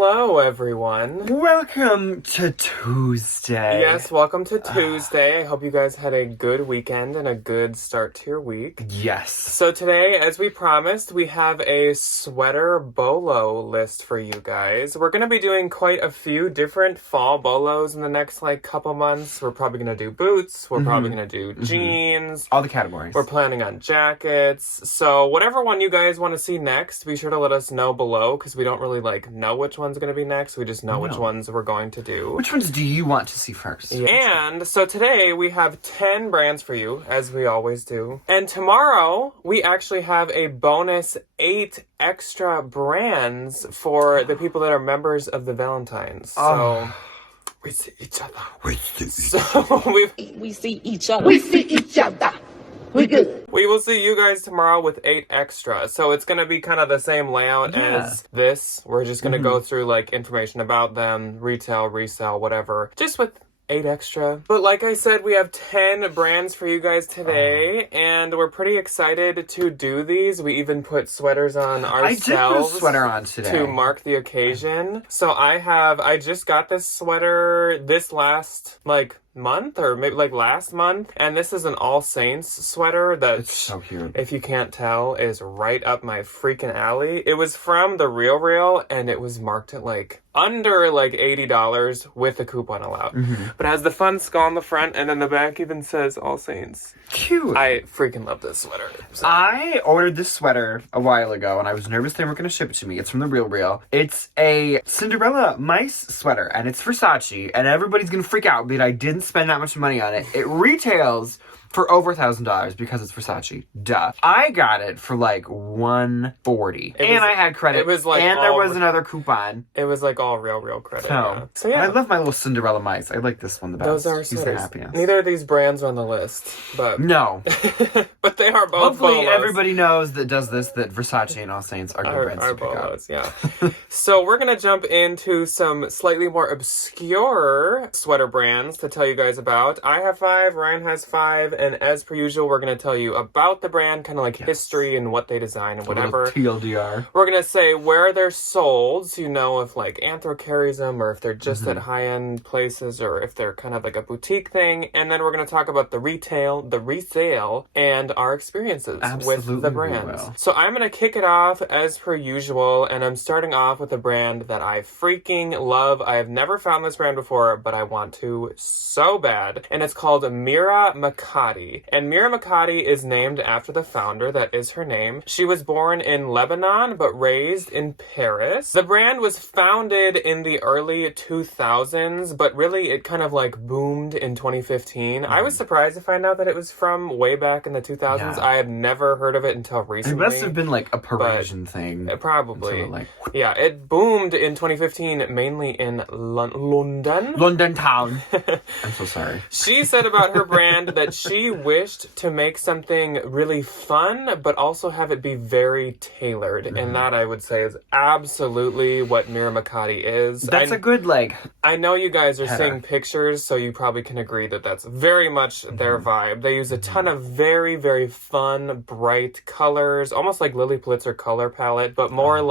Hello, everyone. Welcome to Tuesday. Yes, welcome to Tuesday. I hope you guys had a good weekend and a good start to your week. Yes. So today, as we promised, we have a sweater BOLO list for you guys. We're going to be doing quite a few different fall BOLOs in the next, couple months. We're probably going to do boots. We're probably going to do jeans. All the categories. We're planning on jackets. So whatever one you guys want to see next, be sure to let us know below, because we don't really, know which one's going to be next. We just know which ones we're going to do. Which ones do you want to see first? And so today we have 10 brands for you, as we always do. And tomorrow we actually have a bonus 8 extra brands for the people that are members of the Valentines. So we see each other. We see each other. We see each other. We good. We will see you guys tomorrow with 8 extra. So it's going to be kind of the same layout as this. We're just going to go through information about them, retail, resell, whatever. Just with 8 extra. But like I said, we have 10 brands for you guys today, and we're pretty excited to do these. We even put sweaters on ourselves. I did put a sweater on today. To mark the occasion. So I just got this sweater this last, month, or maybe last month, and this is an All Saints sweater that, it's so cute, if you can't tell, is right up my freaking alley. It was from the Real, and it was marked at under $80 with a coupon allowed. But it has the fun skull on the front, and then the back even says All Saints. Cute. I freaking love this sweater. So. I ordered this sweater a while ago, and I was nervous they weren't going to ship it to me. It's from the Real. It's a Cinderella mice sweater, and it's Versace, and everybody's going to freak out that I didn't spend that much money on it. It retails for over $1,000 because it's Versace. Duh. I got it for $140. I had credit. It was and there was another coupon. It was all real credit. So yeah. I love my little Cinderella mice. I like this one the best. Those are He's sweaters. the happiest. Neither of these brands are on the list, but no. But they are both. Hopefully BOLOs. Everybody knows that does this that Versace and All Saints are good brands to pick BOLOs, up. Yeah. So we're gonna jump into some slightly more obscure sweater brands to tell you guys about. I have 5, Ryan has 5, and as per usual, we're going to tell you about the brand, kind of history and what they design and whatever. TLDR. We're going to say where they're sold, so you know if Anthro carries them, or if they're just at high-end places, or if they're kind of a boutique thing. And then we're going to talk about the retail, the resale, and our experiences with the brands. So I'm going to kick it off as per usual, and I'm starting off with a brand that I freaking love. I have never found this brand before, but I want to so bad. And it's called Mira Mikati. And Mira Mikati is named after the founder. That is her name. She was born in Lebanon, but raised in Paris. The brand was founded in the early 2000s, but really it kind of boomed in 2015. I was surprised to find out that it was from way back in the 2000s. Yeah. I had never heard of it until recently. It must have been a Parisian thing. Probably. Yeah, it boomed in 2015, mainly in London. London town. I'm so sorry. She said about her brand that she wished to make something really fun, but also have it be very tailored. And that, I would say, is absolutely what Mira Mikati is. That's a good, I know you guys are seeing pictures, so you probably can agree that that's very much their vibe. They use a ton of very, very fun, bright colors, almost like Lily Pulitzer color palette, but more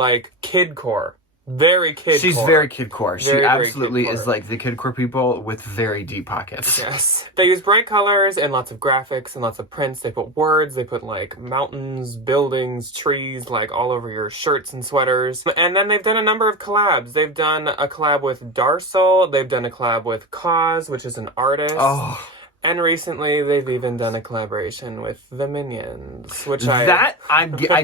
kidcore. Very kidcore. She's very kidcore. She absolutely is the kidcore people with very deep pockets. Yes. They use bright colors and lots of graphics and lots of prints. They put words. They put mountains, buildings, trees, all over your shirts and sweaters. And then they've done a number of collabs. They've done a collab with Darcel. They've done a collab with Cause, which is an artist. Oh. And recently, they've even done a collaboration with the Minions, which I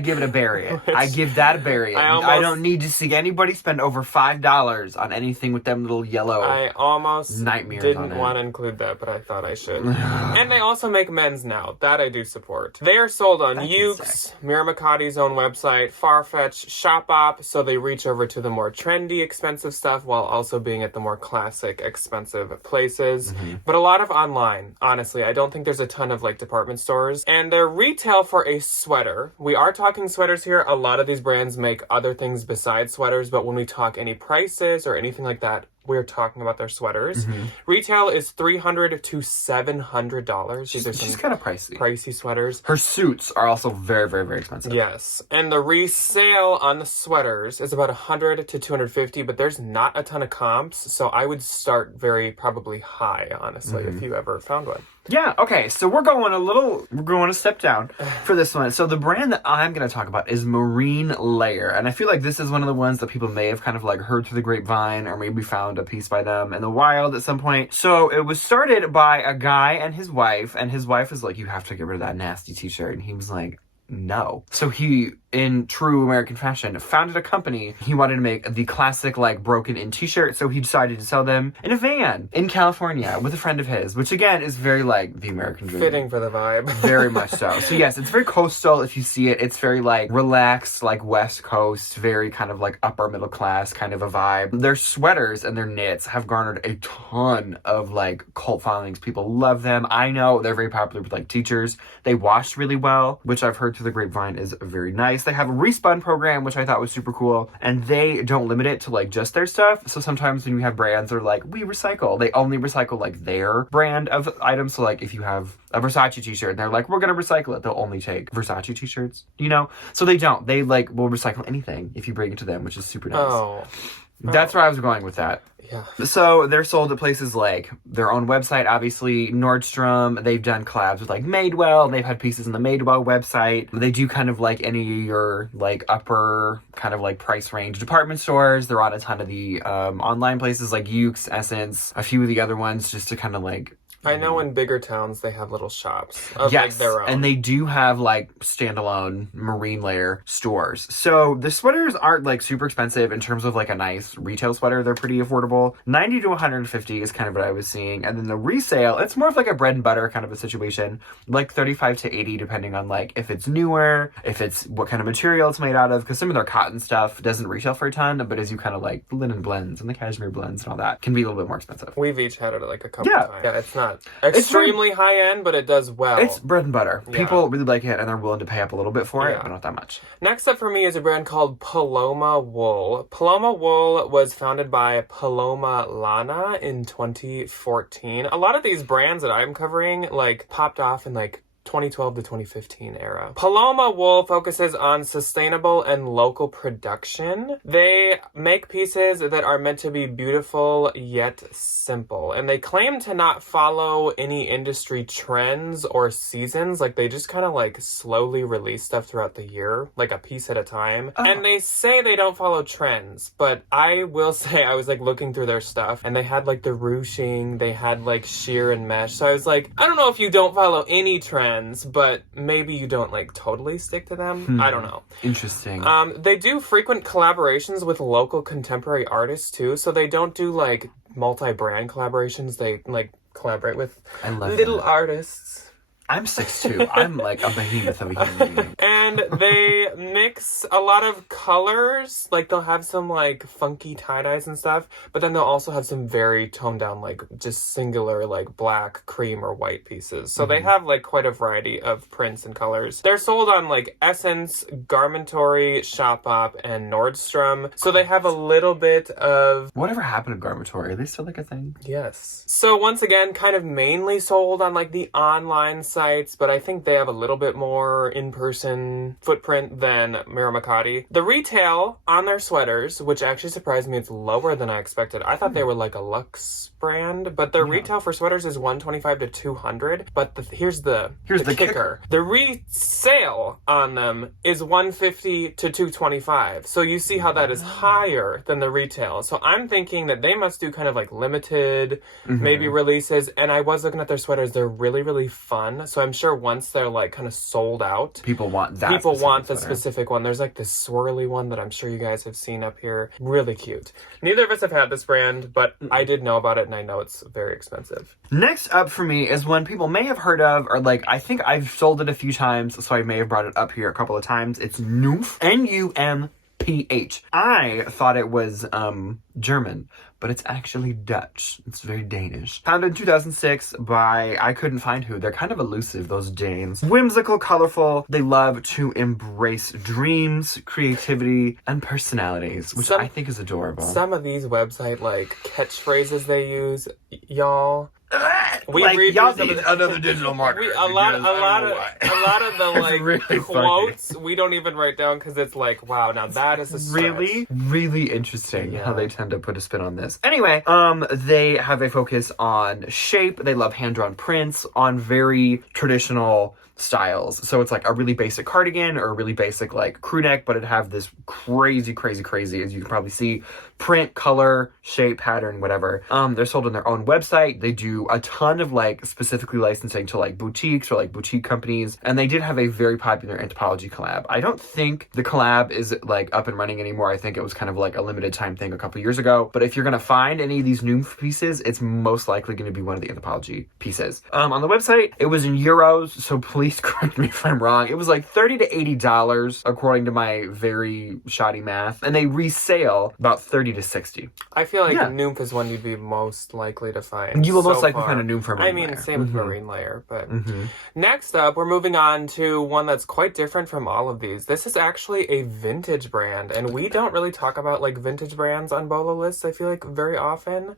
give it a bury it. I give that a bury it. I don't need to see anybody spend over $5 on anything with them little yellow. I almost nightmares didn't want to include that, but I thought I should. And they also make men's now. That I do support. They are sold on Ukes, Mira Mikati's own website, Farfetch, Shopop, so they reach over to the more trendy, expensive stuff while also being at the more classic, expensive places. But a lot of online. Honestly, I don't think there's a ton of department stores. And their retail for a sweater, we are talking sweaters here. A lot of these brands make other things besides sweaters, but when we talk any prices or anything like that, we're talking about their sweaters. Mm-hmm. Retail is $300 to $700. These are She's some kind of pricey. pricey sweaters. Her suits are also very, very, very expensive. Yes. And the resale on the sweaters is about $100 to $250, but there's not a ton of comps, so I would start very probably high, honestly, if you ever found one. Yeah, okay, so we're going a step down for this one. So the brand that I'm going to talk about is Marine Layer, and I feel like this is one of the ones that people may have kind of like heard through the grapevine or maybe found a piece by them in the wild at some point. So it was started by a guy and his wife was like, you have to get rid of that nasty t-shirt, and he was like, no. So he, in true American fashion, founded a company. He wanted to make the classic, like, broken-in t-shirt, so he decided to sell them in a van in California with a friend of his, which, again, is very, like, the American dream. Fitting for the vibe. Very much so. So, yes, it's very coastal if you see it. It's very, like, relaxed, like, West Coast, very kind of, like, upper middle class kind of a vibe. Their sweaters and their knits have garnered a ton of, like, cult followings. People love them. I know they're very popular with, like, teachers. They wash really well, which I've heard through the grapevine is very nice. They have a respun program, which I thought was super cool, and they don't limit it to like just their stuff. So sometimes when you have brands that are like, we recycle, they only recycle like their brand of items. So like if you have a Versace t-shirt and they're like, we're gonna recycle it, they'll only take Versace t-shirts, you know? So they don't. They like will recycle anything if you bring it to them, which is super nice. Oh. That's where I was going with that. Yeah. So they're sold at places like their own website, obviously, Nordstrom. They've done collabs with like Madewell. They've had pieces on the Madewell website. They do kind of like any of your like upper kind of like price range department stores. They're on a ton of the online places like Yuke's, Essence, a few of the other ones just to kind of like... I know in bigger towns they have little shops of yes, like their own. And they do have like standalone Marine Layer stores. So the sweaters aren't like super expensive in terms of like a nice retail sweater. They're pretty affordable. 90 to 150 is kind of what I was seeing. And then the resale, it's more of like a bread and butter kind of a situation. Like 35 to 80 depending on like if it's newer, if it's what kind of material it's made out of. Because some of their cotton stuff doesn't retail for a ton, but as you kind of like the linen blends and the cashmere blends and all that can be a little bit more expensive. We've each had it like a couple Yeah. times. Yeah, it's not extremely high end, but it does well. It's bread and butter. Yeah. People really like it and they're willing to pay up a little bit for it, Yeah. but not that much. Next up for me is a brand called Paloma Wool. Paloma Wool was founded by Paloma Lana in 2014. A lot of these brands that I'm covering like popped off in like 2012 to 2015 era. Paloma Wool focuses on sustainable and local production. They make pieces that are meant to be beautiful yet simple, and they claim to not follow any industry trends or seasons. Like they just kind of like slowly release stuff throughout the year, like a piece at a time. Oh. And they say they don't follow trends, but I will say I was like looking through their stuff and they had like the ruching, they had like sheer and mesh. So I was like, I don't know if you don't follow any trends, but maybe you don't like totally stick to them. I don't know. Interesting. They do frequent collaborations with local contemporary artists too, so they don't do like multi-brand collaborations. They like collaborate with I love little that. artists. I'm 6'2". I'm like a behemoth of a human being. And they mix a lot of colors. Like they'll have some like funky tie-dyes and stuff, but then they'll also have some very toned down, like just singular like black, cream, or white pieces. So they have like quite a variety of prints and colors. They're sold on like Essence, Garmentory, Shopbop, and Nordstrom. So they have a little bit of... Whatever happened to Garmentory? Are they still like a thing? Yes. So once again, kind of mainly sold on like the online sites, but I think they have a little bit more in-person footprint than Mira Mikati. The retail on their sweaters, which actually surprised me, it's lower than I expected. I thought they were like a luxe brand, but their retail for sweaters is $125 to $200. But here's the kicker. The resale on them is $150 to $225. So you see how that is higher than the retail. So I'm thinking that they must do kind of like limited, maybe releases. And I was looking at their sweaters. They're really, really fun. So I'm sure once they're like kind of sold out, people want that. People want the sweater. specific one. There's like this swirly one that I'm sure you guys have seen up here. Really cute. Neither of us have had this brand, but I did know about it and I know it's very expensive. Next up for me is one people may have heard of, or like, I think I've sold it a few times, so I may have brought it up here a couple of times. It's Nümph. Nümph. PH. I thought it was German, but it's actually Dutch. It's very Danish. Founded in 2006 by I couldn't find who. They're kind of elusive, those Danes. Whimsical, colorful. They love to embrace dreams, creativity, and personalities, which I think is adorable. Some of these website like catchphrases they use, y'all. We like, read y'all some need of the, another digital marketer. a lot of the like really quotes we don't even write down because it's like, wow, now that is a stretch. Really interesting how they tend to put a spin on this. Anyway, they have a focus on shape. They love hand-drawn prints on very traditional styles. So it's like a really basic cardigan or a really basic like crew neck, but it have this crazy, as you can probably see, print, color, shape, pattern, whatever. They're sold on their own website. They do a ton of like specifically licensing to like boutiques or like boutique companies. And they did have a very popular Anthropologie collab. I don't think the collab is like up and running anymore. I think it was kind of like a limited time thing a couple years ago. But if you're going to find any of these Nümph pieces, it's most likely going to be one of the Anthropologie pieces. On the website, it was in euros. So please correct me if I'm wrong. It was like $30 to $80 according to my very shoddy math. And they resale about $30 to $60. I feel like Nümph is one you'd be most likely to find. You will most likely find a Nümph for marine layer. Same with marine layer. But next up, we're moving on to one that's quite different from all of these. This is actually a vintage brand, and we don't really talk about like vintage brands on BOLO lists, I feel like, very often.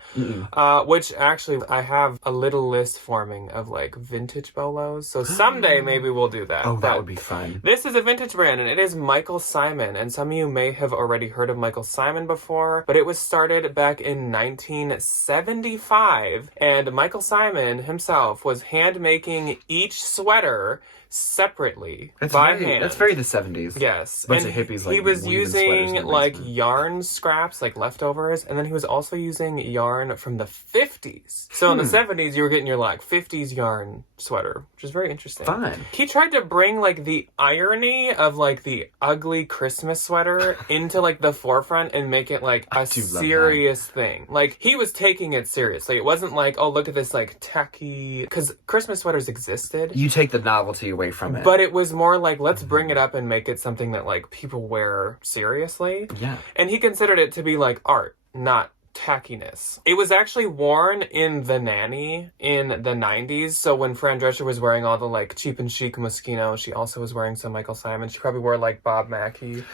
Which actually, I have a little list forming of like vintage BOLOs. So someday maybe we'll do that. Oh, that would be fun. This is a vintage brand, and it is Michael Simon. And some of you may have already heard of Michael Simon before, but it was started back in 1975. And Michael Simon himself was hand making each sweater separately by hand. That's very the 70s. Yes. Bunch of hippies, like, he was using like basement. yarn scraps, like leftovers, and then he was also using yarn from the 50s. So in the 70s, you were getting your like 50s yarn sweater, which is very interesting. Fun. He tried to bring like the irony of like the ugly Christmas sweater into like the forefront and make it like a serious thing. Like he was taking it seriously. It wasn't like, oh, look at this like tacky, because Christmas sweaters existed. You take the novelty away from it. But it was more like, let's bring it up and make it something that like people wear seriously. Yeah. And he considered it to be like art, not tackiness. It was actually worn in The Nanny in the 90s. So when Fran Drescher was wearing all the like cheap and chic Moschino, she also was wearing some Michael Simon. She probably wore like Bob Mackie.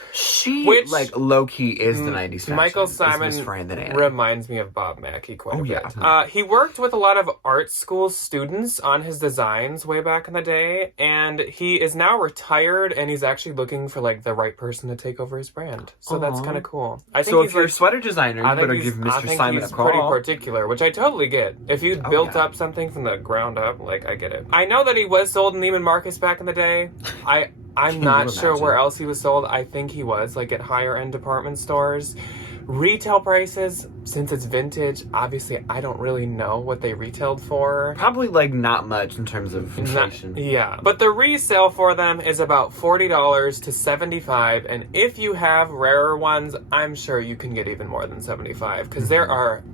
Which like low key is the 90s fashion. Michael Simon reminds me of Bob Mackie quite a bit. He worked with a lot of art school students on his designs way back in the day, and he is now retired, and he's actually looking for like the right person to take over his brand. So that's kind of cool. I think so if you're a sweater designer, you better give I think Simon he's a call. Pretty particular, which I totally get. If you built up something from the ground up, like, I get it. I know that he was sold in Neiman Marcus back in the day. I'm not sure where else he was sold. I think he was, like, at higher end department stores. Retail prices, since it's vintage, obviously I don't really know what they retailed for. Probably like not much in terms of inflation. But the resale for them is about $40 to $75, and if you have rarer ones, I'm sure you can get even more than $75, because there are,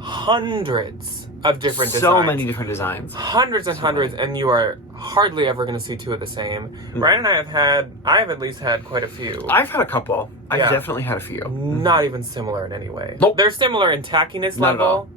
hundreds of different designs. So many different designs. Hundreds and hundreds, and you are hardly ever going to see two of the same. Ryan and I have at least had quite a few. I've had a couple. I've definitely had a few. Not even similar in any way. Nope. They're similar in tackiness level.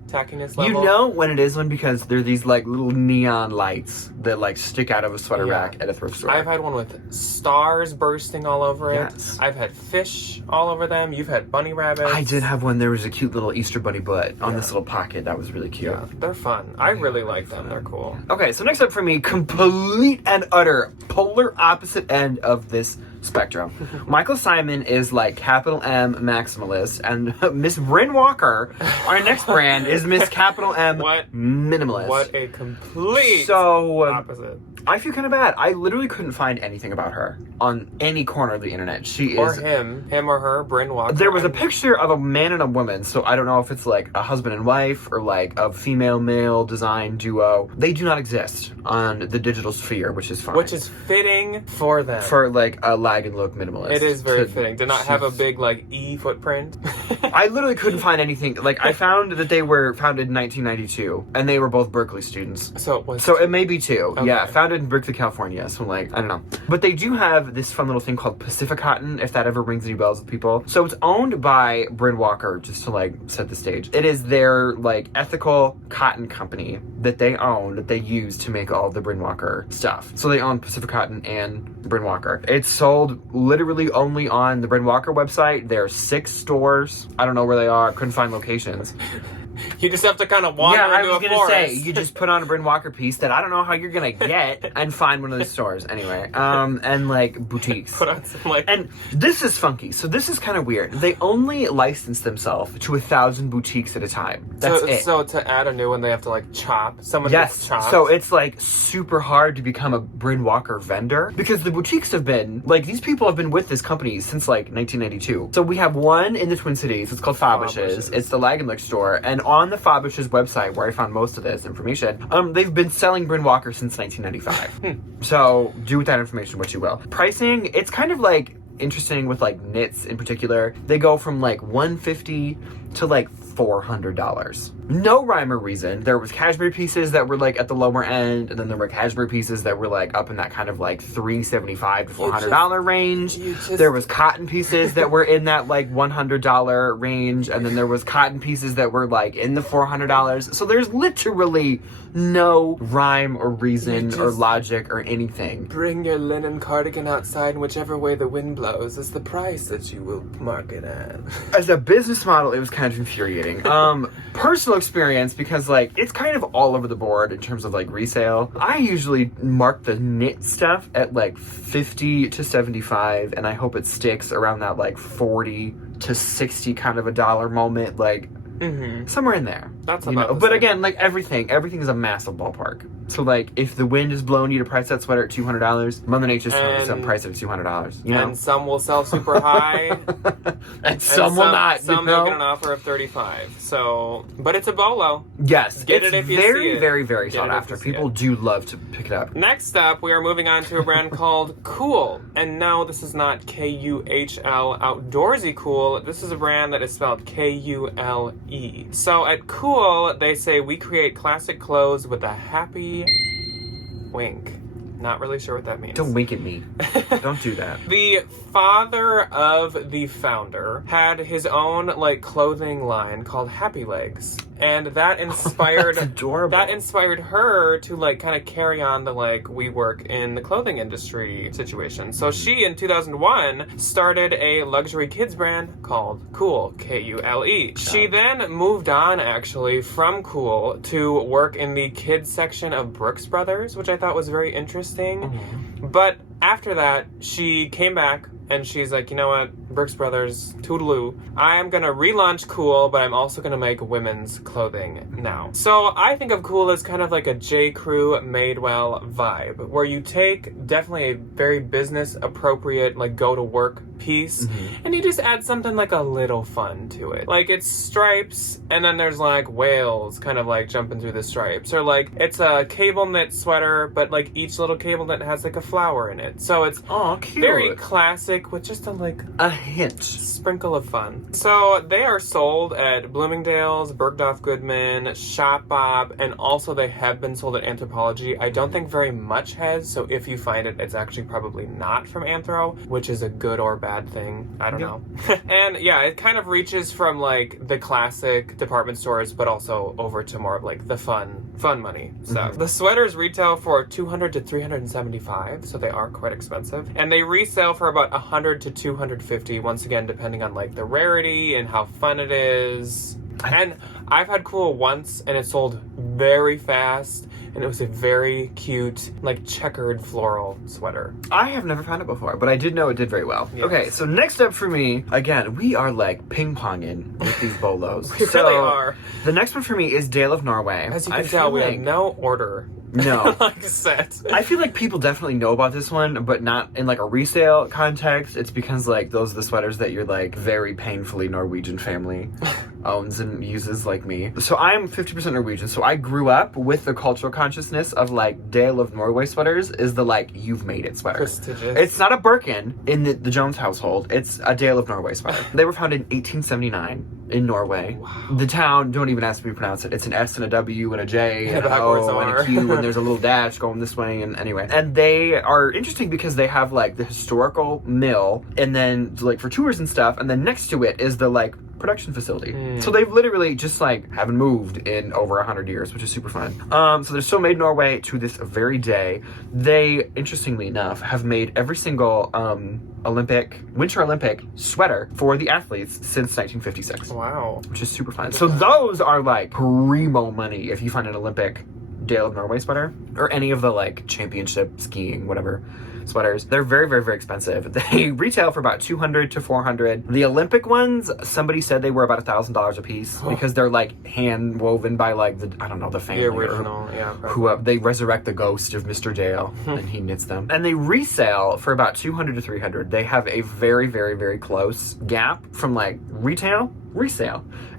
You know when it is one because they're these like little neon lights that like stick out of a sweater rack at a thrift store. I've had one with stars bursting all over it. I've had fish all over them. You've had bunny rabbits. I did have one. There was a cute little Easter bunny butt on this little pocket. That was really cute. Yeah, they're fun. I really like them. They're cool. Okay, so next up for me, complete and utter polar opposite end of this spectrum. Michael Simon is like capital M maximalist, and Miss Bryn Walker, our next brand, is Miss capital M minimalist. What a complete opposite. I feel kind of bad. I literally couldn't find anything about her on any corner of the internet. Or him or her, Bryn Walker. There was a picture of a man and a woman, so I don't know if it's like a husband and wife or like a female-male design duo. They do not exist on the digital sphere, which is fine. Which is fitting for them. For like a lag and look minimalist. It is very fitting. To not have a big like E footprint. I literally couldn't find anything. Like, I found that they were founded in 1992, and they were both Berkeley students. So it was. So it may be two. Okay. Yeah, founded in Berkeley, California. So, like, I don't know. But they do have this fun little thing called Pacific Cotton, if that ever rings any bells with people. So it's owned by Bryn Walker, just to, like, set the stage. It is their, like, ethical cotton company that they own, that they use to make all the Bryn Walker stuff. So they own Pacific Cotton and Bryn Walker. It's sold literally only on the Bryn Walker website. There are 6 stores. I don't know where they are. Couldn't find locations. You just have to kind of wander into a forest. Yeah, I was gonna say, you just put on a Bryn Walker piece that I don't know how you're gonna get and find one of those stores. Anyway, and like boutiques. Put on some like... And this is funky. So this is kind of weird. They only license themselves to 1,000 boutiques at a time. That's it. So to add a new one, they have to like chop. Someone gets chopped. So it's like super hard to become a Bryn Walker vendor because the boutiques have been, like, these people have been with this company since like 1992. So we have one in the Twin Cities. It's called Fabish's. It's the Lag & Lick store. And on the Fabish's website, where I found most of this information, they've been selling Bryn Walker since 1995. So do with that information what you will. Pricing, it's kind of like interesting with like knits in particular. They go from like $150 to like $400. No rhyme or reason. There was cashmere pieces that were like at the lower end, and then there were cashmere pieces that were like up in that kind of like $375 to $400 range. There was cotton pieces that were in that like $100 range, and then there was cotton pieces that were like in the $400. So there's literally no rhyme or reason or logic or anything. Bring your linen cardigan outside, and whichever way the wind blows is the price that you will mark it at. As a business model, it was kind of infuriating. Personal experience, because like it's kind of all over the board in terms of like resale. I usually mark the knit stuff at like 50 to 75, and I hope it sticks around that like 40 to 60 kind of a dollar moment, like somewhere in there. That's you about know? the But same. again, like everything is a massive ballpark. So like if the wind is blowing you to price that sweater at $200, Mother Nature's telling you some price at $200. You know, and some will sell super high, and some will not. Some you know? will get an offer of $35. So, but it's a bolo. Yes, Get it's it if you very, see it. very, very Get sought it if after. you see People it. do love to pick it up. Next up, we are moving on to a brand called Kule. And no, this is not Kuhl outdoorsy cool. This is a brand that is spelled Kule. So at Kule, they say we create classic clothes with a happy wink. Not really sure what that means. Don't wink at me. Don't do that. The father of the founder had his own like clothing line called Happy Legs, and that inspired That's adorable. that inspired her to like kind of carry on the like we work in the clothing industry situation. So she in 2001 started a luxury kids brand called Kule, Kule. She then moved on actually from Kule to work in the kids section of Brooks Brothers, which I thought was very interesting. But after that, she came back and she's like, you know what, Brooks Brothers, toodaloo. I am gonna relaunch Kule, but I'm also gonna make women's clothing now. So I think of Kule as kind of like a J. Crew Madewell vibe, where you take definitely a very business appropriate, like go to work piece, and you just add something like a little fun to it. Like it's stripes, and then there's like whales kind of like jumping through the stripes, or like it's a cable knit sweater, but like each little cable knit has like a flower in it. So it's Cute. very classic with just a hint. sprinkle of fun. So they are sold at Bloomingdale's, Bergdorf Goodman, Shop Bob, and also they have been sold at Anthropologie. I don't think very much has, so if you find it, it's actually probably not from Anthro, which is a good or bad thing. I don't know. And yeah, it kind of reaches from like the classic department stores, but also over to more of like the fun money stuff. The sweaters retail for $200 to $375, so they are quite expensive. And they resell for about $100 to $250, once again, depending on like the rarity and how fun it is. And I've had Kule once, and it sold very fast, and it was a very cute, like checkered floral sweater. I have never found it before, but I did know it did very well. Yes. Okay, so next up for me, again, we are like ping-ponging with these bolos. We so really are. The next one for me is Dale of Norway. As you can tell, we have no order. No. Like set. I feel like people definitely know about this one, but not in like a resale context. It's because like those are the sweaters that your like very painfully Norwegian family owns and uses like me. So I'm 50% Norwegian, so I grew up with the cultural consciousness of like Dale of Norway sweaters is the like you've made it sweater. Prestigious. It's not a Birkin in the Jones household. It's a Dale of Norway sweater. They were founded in 1879 in Norway. Wow. The town, don't even ask me to pronounce it. It's an S and a W and a J and a Backwards O and R. a Q and there's a little dash going this way and anyway. And they are interesting because they have like the historical mill and then like for tours and stuff, and then next to it is the like production facility. So they've literally just like haven't moved in over 100 years, which is super fun. So they're still made in Norway to this very day. They, interestingly enough, have made every single Winter Olympic sweater for the athletes since 1956. Wow. Which is super fun. So those are like primo money if you find an Olympic Dale of Norway sweater or any of the like championship skiing, whatever sweaters. They're very, very, very expensive. They retail for about $200 to $400. The Olympic ones, somebody said they were about $1,000 a piece because they're like hand woven by like the family. The original, yeah. Who they resurrect the ghost of Mr. Dale and he knits them. And they resell for about $200 to $300. They have a very, very, very close gap from like resale.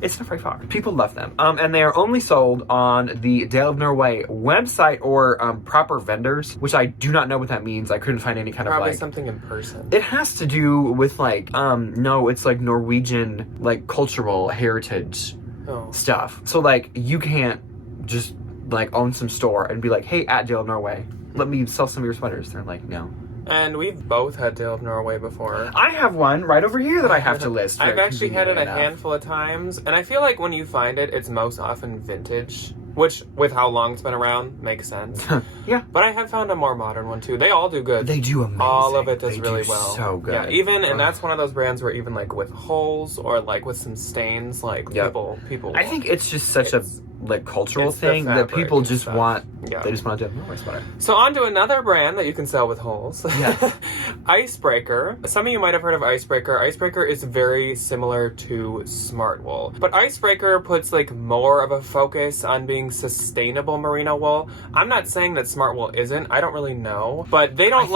It's not very far. People love them. And they are only sold on the Dale of Norway website or proper vendors, which I do not know what that means. I couldn't find any kind Probably of like something in person. it has to do with like no, it's like Norwegian like cultural heritage stuff. So like you can't just like own some store and be like, hey, at Dale of Norway, let me sell some of your sweaters. They're like, no. And we've both had Dale of Norway before. I have one right over here that I have to list. I've actually had it a enough. handful of times, and I feel like when you find it, it's most often vintage, which, with how long it's been around, makes sense. Yeah. But I have found a more modern one, too. They all do good. They do amazing. All of it does they really do well. So good. Yeah, even, and that's one of those brands where even, like, with holes or, like, with some stains, like, people... I think it's just such a like cultural thing that people just want. Yeah. They just want to do Norway sweater. So on to another brand that you can sell with holes. Yeah. Icebreaker. Some of you might have heard of Icebreaker. Icebreaker is very similar to Smart Wool, but Icebreaker puts like more of a focus on being sustainable merino wool. I'm not saying that Smart Wool isn't. I don't really know, but they don't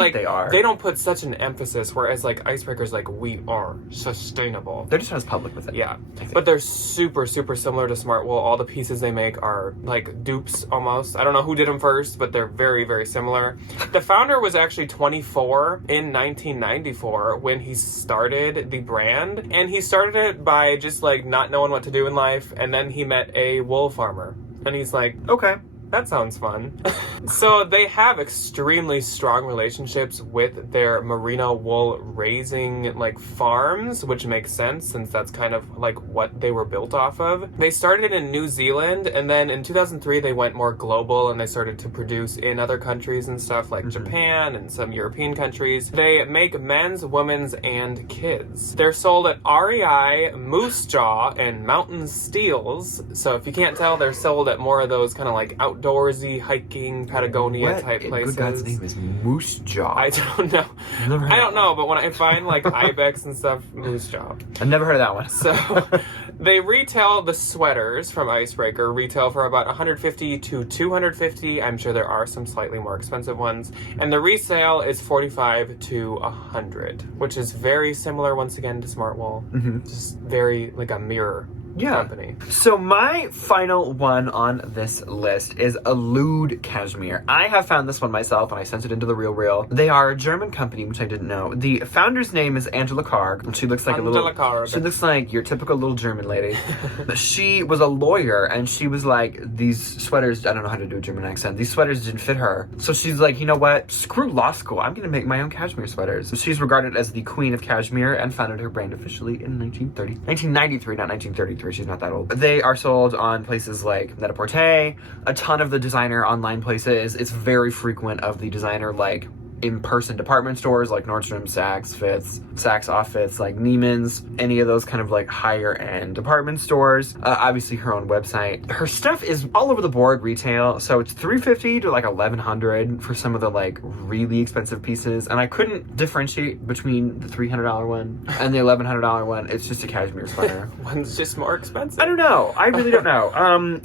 they don't put such an emphasis. Whereas like Icebreaker's like, we are sustainable. They're just not as public with it. Yeah, but they're super similar to Smart Wool. All the pieces they make are like dupes almost. I don't know who did them first, but they're very similar. The founder was actually 24 in 1994 when he started the brand, and he started it by just like not knowing what to do in life, and then he met a wool farmer and he's like, okay, that sounds fun. So they have extremely strong relationships with their merino wool raising like farms, which makes sense since that's kind of like what they were built off of. They started in New Zealand, and then in 2003 they went more global and they started to produce in other countries and stuff like Japan and some European countries. They make men's, women's, and kids. They're sold at REI, Moose Jaw, and Mountain Steels. So if you can't tell, they're sold at more of those kind of like outdoorsy hiking Patagonia type places. What God's name is Moose Jaw? I don't know. I don't know, but when I find like ibex and stuff, Moose Jaw. I've never heard of that one. So they retail the sweaters from Icebreaker retail for about $150 to $250. I'm sure there are some slightly more expensive ones, and the resale is $45 to $100, which is very similar once again to Smart Wool. Just very like a mirror. Company. So my final one on this list is Allude cashmere. I have found this one myself and I sent it into the Real. They are a German company, which I didn't know. The founder's name is Angela Karg, and she looks like she looks like your typical little German lady. She was a lawyer, and she was like, these sweaters, I don't know how to do a German accent, these sweaters didn't fit her. So she's like, you know what, screw law school, I'm gonna make my own cashmere sweaters. She's regarded as the queen of cashmere and founded her brand officially in 1993, not 1933. She's not that old. They are sold on places like Net-a-Porter, a ton of the designer online places. It's very frequent of the designer like in-person department stores like Nordstrom, Saks Offits, like Neiman's, any of those kind of like higher end department stores. Obviously her own website. Her stuff is all over the board retail, so it's $350 to like $1,100 for some of the like really expensive pieces, and I couldn't differentiate between the $300 one and the $1,100 one. It's just a cashmere sweater. One's just more expensive. I don't know. I really don't know.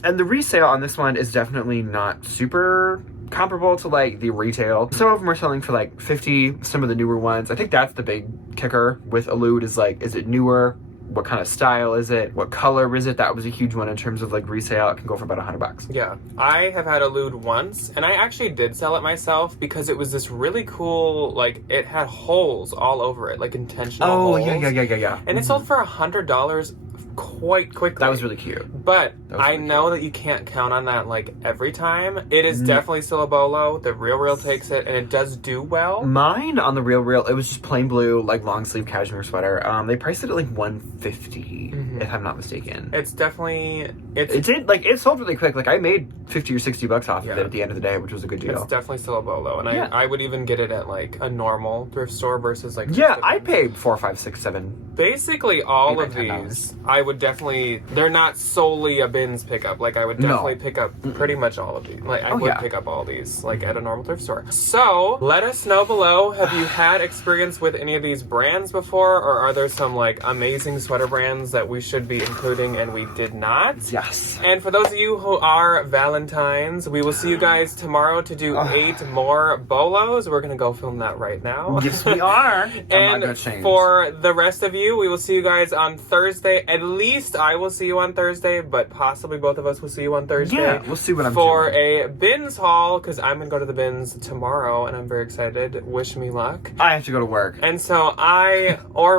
And the resale on this one is definitely not super comparable to like the retail. Some of them are selling for like $50, some of the newer ones. I think that's the big kicker with Allude is like, is it newer? what kind of style is it, what color is it. That was a huge one in terms of like resale. It can go for about $100. Yeah, I have had Allude once, and I actually did sell it myself because it was this really cool, like, it had holes all over it, like intentional holes. Yeah. And it sold for $100 quite quickly. That was really cute. But I know that you can't count on that like every time. It is definitely still a BOLO. The Real takes it, and it does do well. Mine on the Real, it was just plain blue, like long sleeve cashmere sweater. They priced it at like $150, if I'm not mistaken. It's definitely it sold really quick. Like I made $50 or $60 off of it at the end of the day, which was a good deal. It's definitely still a BOLO, and I would even get it at like a normal thrift store versus like I paid $4, $5, $6, $7. Basically all of these, I would definitely. They're not solely a bins pickup. Like I would definitely pick up pretty much all of these. Like I would pick up all these like at a normal thrift store. So let us know below. Have you had experience with any of these brands before, or are there some like amazing sweater brands that we should be including and we did not? Yes. And for those of you who are Valentines, we will see you guys tomorrow to do 8 more BOLOs. We're gonna go film that right now. Yes, we are. And I'm not gonna change. For the rest of you, we will see you guys on Thursday. At least I will see you on Thursday, but possibly both of us will see you on Thursday. Yeah, we'll see what I'm for doing. a bins haul, because I'm gonna go to the bins tomorrow, and I'm very excited. Wish me luck. I have to go to work. And so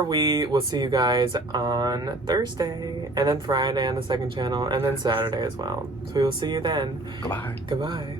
we will see you guys on Thursday, and then Friday on the second channel, and then Saturday as well. So we will see you then. Goodbye. Goodbye.